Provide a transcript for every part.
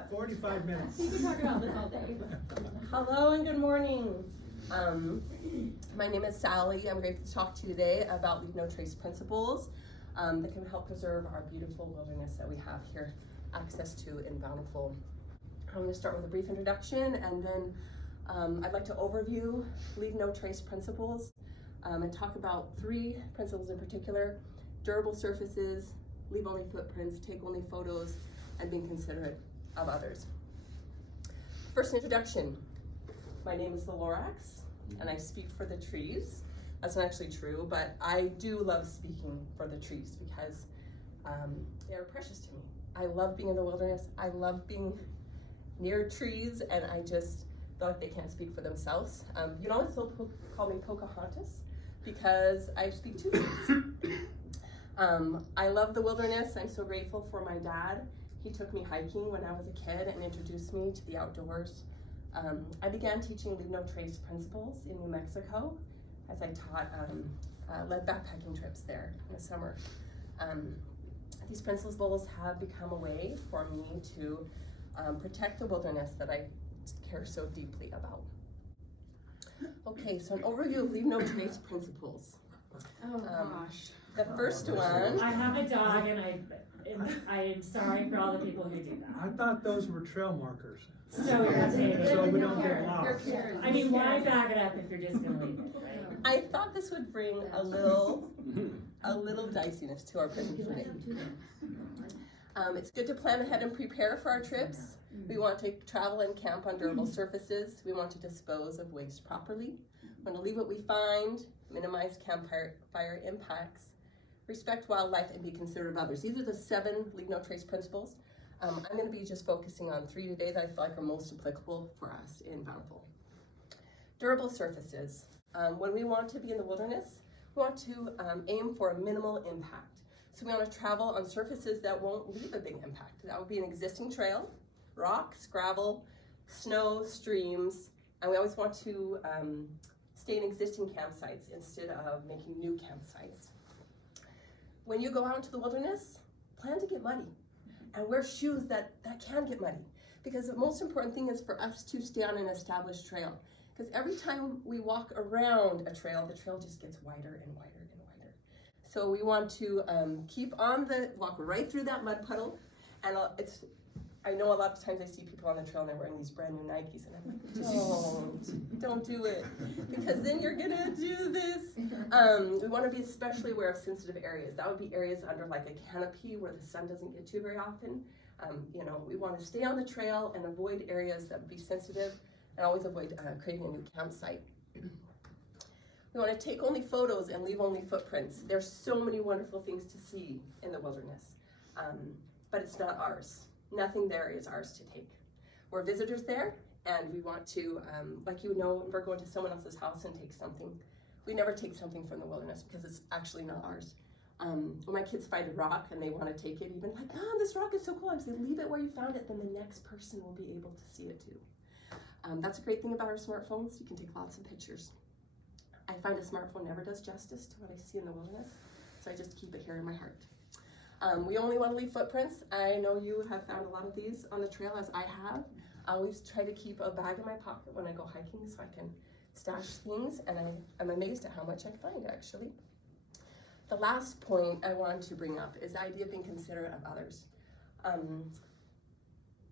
that. 45 minutes. You can talk about this all day. Hello and good morning. My name is Sally. I'm grateful to talk to you today about Leave No Trace principles that can help preserve our beautiful wilderness that we have here access to in Bountiful. I'm going to start with a brief introduction, and then I'd like to overview Leave No Trace principles and talk about 3 principles in particular: durable surfaces, leave only footprints, take only photos, and being considerate of others. First introduction. My name is the Lorax, and I speak for the trees. That's not actually true, but I do love speaking for the trees because they're precious to me. I love being in the wilderness. I love being near trees, and I just feel like they can't speak for themselves. You can always still call me Pocahontas because I speak to trees. I love the wilderness. I'm so grateful for my dad. He took me hiking when I was a kid and introduced me to the outdoors. I began teaching Leave No Trace principles in New Mexico as I taught, led backpacking trips there in the summer. These principles have become a way for me to protect the wilderness that I care so deeply about. Okay, so an overview of Leave No Trace principles. Oh gosh. The first one. I have a dog, and I am sorry for all the people who do I that. thought those were trail markers. So irritating. So we don't get lost. I mean, why back it up if you're just gonna leave it, right? I thought this would bring a little diciness to our principles today. It's good to plan ahead and prepare for our trips. We want to travel and camp on durable surfaces. We want to dispose of waste properly. We want to leave what we find, minimize campfire impacts, respect wildlife, and be considerate of others. These are the 7 Leave No Trace principles. I'm going to be just focusing on 3 today that I feel like are most applicable for us in Bountiful. Durable surfaces. When we want to be in the wilderness, we want to aim for a minimal impact. So we want to travel on surfaces that won't leave a big impact. That would be an existing trail, rocks, gravel, snow, streams, and we always want to stay in existing campsites instead of making new campsites. When you go out into the wilderness, plan to get muddy and wear shoes that can get muddy, because the most important thing is for us to stay on an established trail, because every time we walk around a trail, the trail just gets wider and wider and wider. So we want to walk right through that mud puddle, and I know a lot of times I see people on the trail and they're wearing these brand new Nikes, and I'm like, don't do it, because then you're gonna do this. We want to be especially aware of sensitive areas. That would be areas under like a canopy where the sun doesn't get to very often. We want to stay on the trail and avoid areas that would be sensitive, and always avoid creating a new campsite. We want to take only photos and leave only footprints. There's so many wonderful things to see in the wilderness, but it's not ours. Nothing there is ours to take. We're visitors there, and we want to, we're going to someone else's house and take something. We never take something from the wilderness because it's actually not ours. When my kids find a rock and they want to take it, even like, Mom, this rock is so cool, I say, leave it where you found it, then the next person will be able to see it too. That's a great thing about our smartphones. You can take lots of pictures. I find a smartphone never does justice to what I see in the wilderness, so I just keep it here in my heart. We only want to leave footprints. I know you have found a lot of these on the trail, as I have. I always try to keep a bag in my pocket when I go hiking so I can stash things, and I'm amazed at how much I find, actually. The last point I want to bring up is the idea of being considerate of others.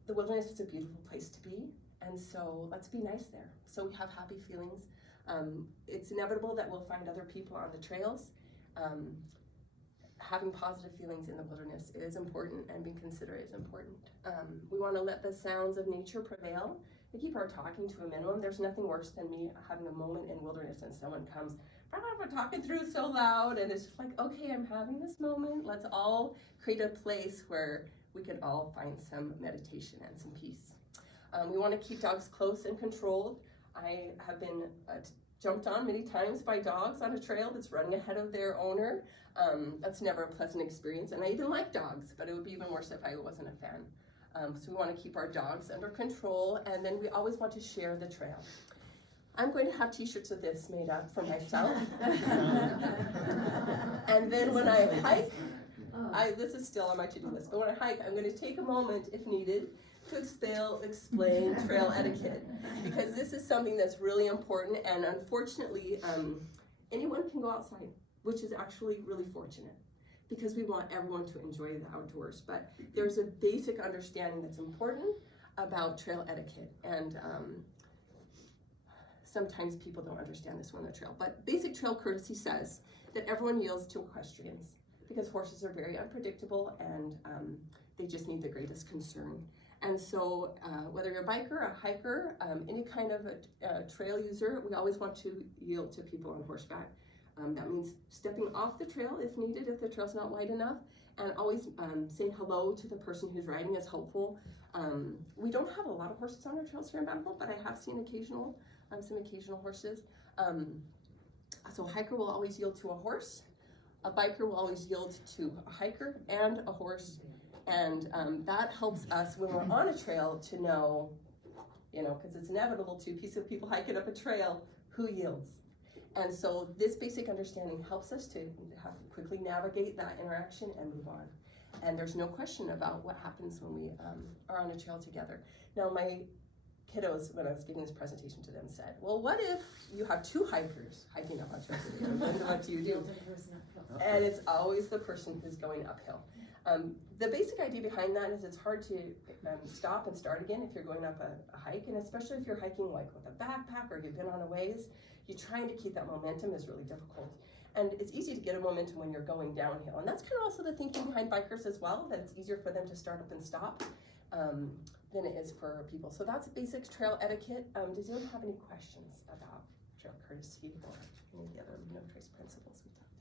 The wilderness is a beautiful place to be, and so let's be nice there. So we have happy feelings. It's inevitable that we'll find other people on the trails. Having positive feelings in the wilderness is important, and being considerate is important. We want to let the sounds of nature prevail. We keep our talking to a minimum. There's nothing worse than me having a moment in wilderness and someone comes, we're talking through so loud, and it's just like, okay, I'm having this moment. Let's all create a place where we can all find some meditation and some peace. We want to keep dogs close and controlled. I have been jumped on many times by dogs on a trail that's running ahead of their owner. That's never a pleasant experience, and I even like dogs, but it would be even worse if I wasn't a fan. So we want to keep our dogs under control, and then we always want to share the trail. I'm going to have t-shirts of this made up for myself. And then when I hike, this is still on my to-do list, but when I hike, I'm going to take a moment, if needed, to explain trail etiquette, because this is something that's really important, and unfortunately, anyone can go outside, which is actually really fortunate, because we want everyone to enjoy the outdoors. But there's a basic understanding that's important about trail etiquette, and sometimes people don't understand this on the trail. But basic trail courtesy says that everyone yields to equestrians, because horses are very unpredictable, and they just need the greatest concern. And so whether you're a biker, a hiker, any kind of a trail user, we always want to yield to people on horseback. That means stepping off the trail if needed, if the trail's not wide enough, and always saying hello to the person who's riding is helpful. We don't have a lot of horses on our trails here in Bountiful, but I have seen some occasional horses. So a hiker will always yield to a horse. A biker will always yield to a hiker and a horse. And that helps us when we're on a trail to know, because it's inevitable to piece of people hiking up a trail, who yields. And so this basic understanding helps us to quickly navigate that interaction and move on. And there's no question about what happens when we are on a trail together. Now, my kiddos, when I was giving this presentation to them, said, well, what if you have two hikers hiking up on trail together? What do you do? And it's always the person who's going uphill. The basic idea behind that is it's hard to stop and start again if you're going up a hike, and especially if you're hiking like with a backpack or you've been on a ways, you're trying to keep that momentum is really difficult. And it's easy to get a momentum when you're going downhill. And that's kind of also the thinking behind bikers as well, that it's easier for them to start up and stop than it is for people. So that's basic trail etiquette. Does anyone have any questions about trail courtesy or any of the other no trace principles we talked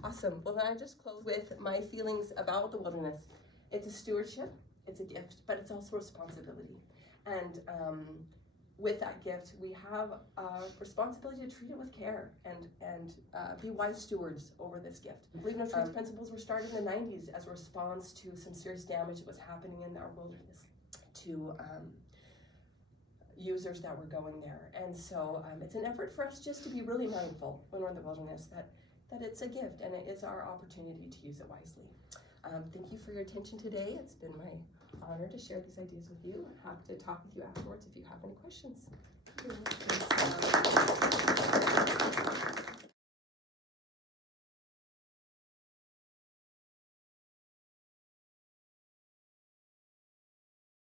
about? Awesome. Well, then I just close with my feelings about the wilderness. It's a stewardship, it's a gift, but it's also a responsibility. And with that gift, we have a responsibility to treat it with care and be wise stewards over this gift. I believe no trace principles were started in the 90s as a response to some serious damage that was happening in our wilderness to users that were going there. And so it's an effort for us just to be really mindful when we're in the wilderness that it's a gift and it is our opportunity to use it wisely. Thank you for your attention today. It's been my honor to share these ideas with you. I'm happy to talk with you afterwards if you have any questions.